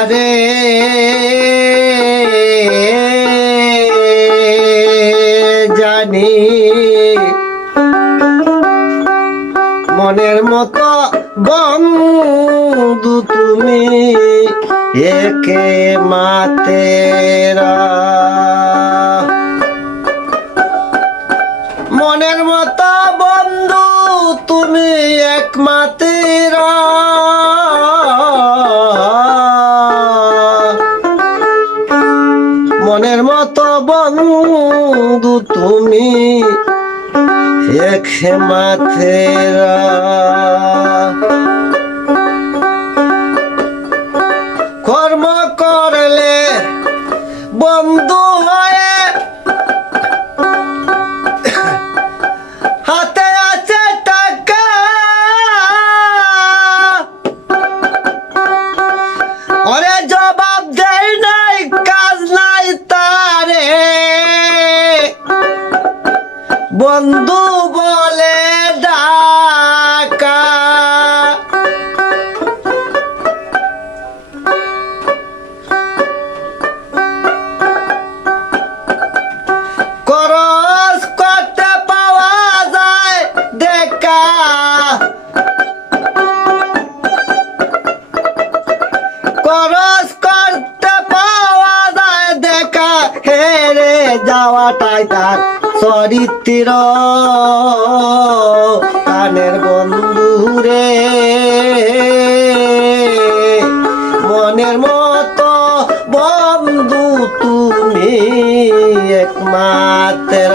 আরে জানি মনের মতো বন্ধু তুমি একে মাতেরা। মনের মতো বন্ধু তুমি একমাতেরা মনের মতো বন্ধু তুমি এক মাথেরা। কর্ম করলে বন্ধু হয়ে হাতে আছে টাকা। ওরে বন্ধু বলে ডাকা। করস করতে পাওয়া যায় দেখা। করস করতে পাওয়া যায় দেখা। হেরে যাওয়াটাই তার চরিত্র। কানের বন্ধু রে। মনের মতো বন্ধু তুমি একমাত্র।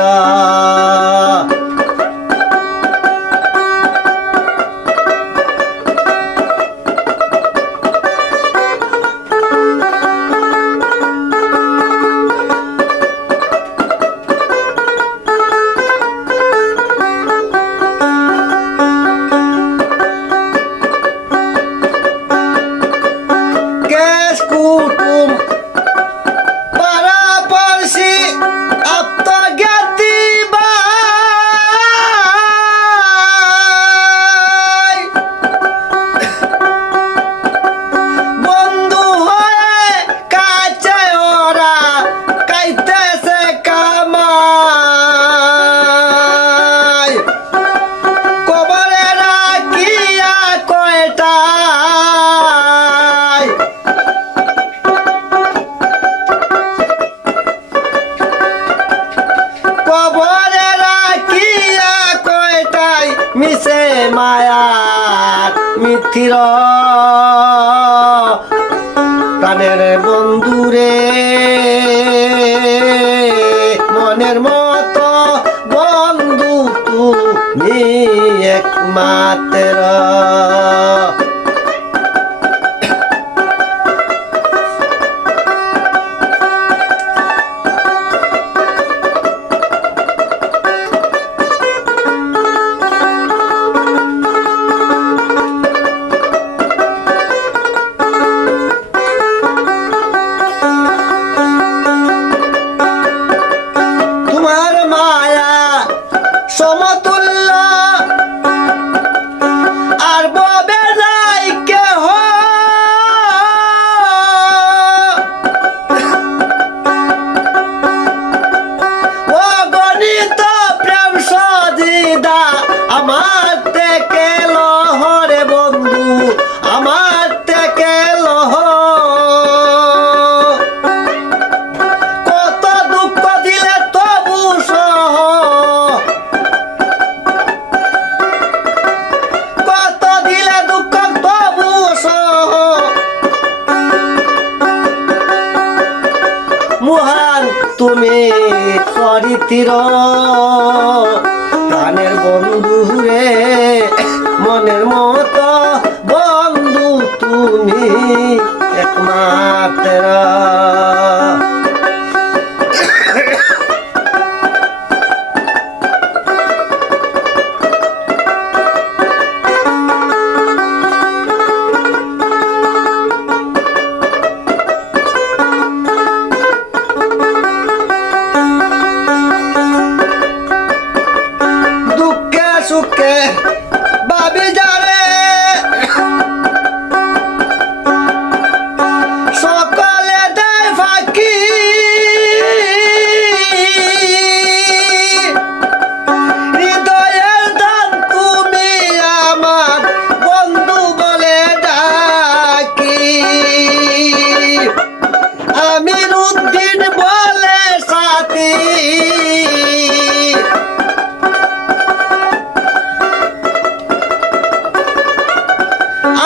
মিথির প্রাণের বন্ধুরে মনের মতো বন্ধু তুমি একমাত্র। চরিত্র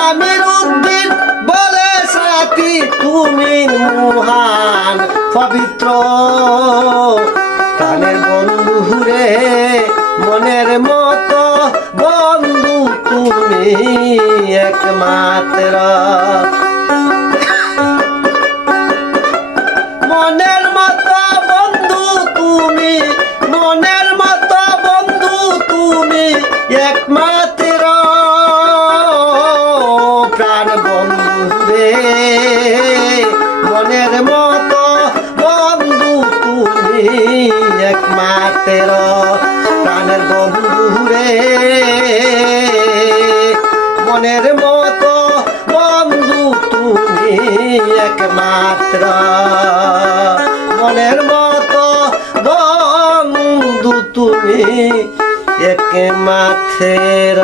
আমির উদ্দিন বলে সাথী, তুমি মহান, পবিত্র। প্রাণের বন্ধু রে মনের মতো বন্ধু তুমি একমাত্র। মনের মতো বন্ধু তুমি, মনের মতো বন্ধু তুমি একমাত্র। একমাত্র প্রাণের বন্ধু রে মনের মতো বন্ধু তুমি একমাত্র। মনের মতো বন্ধু তুমি একমাত্র।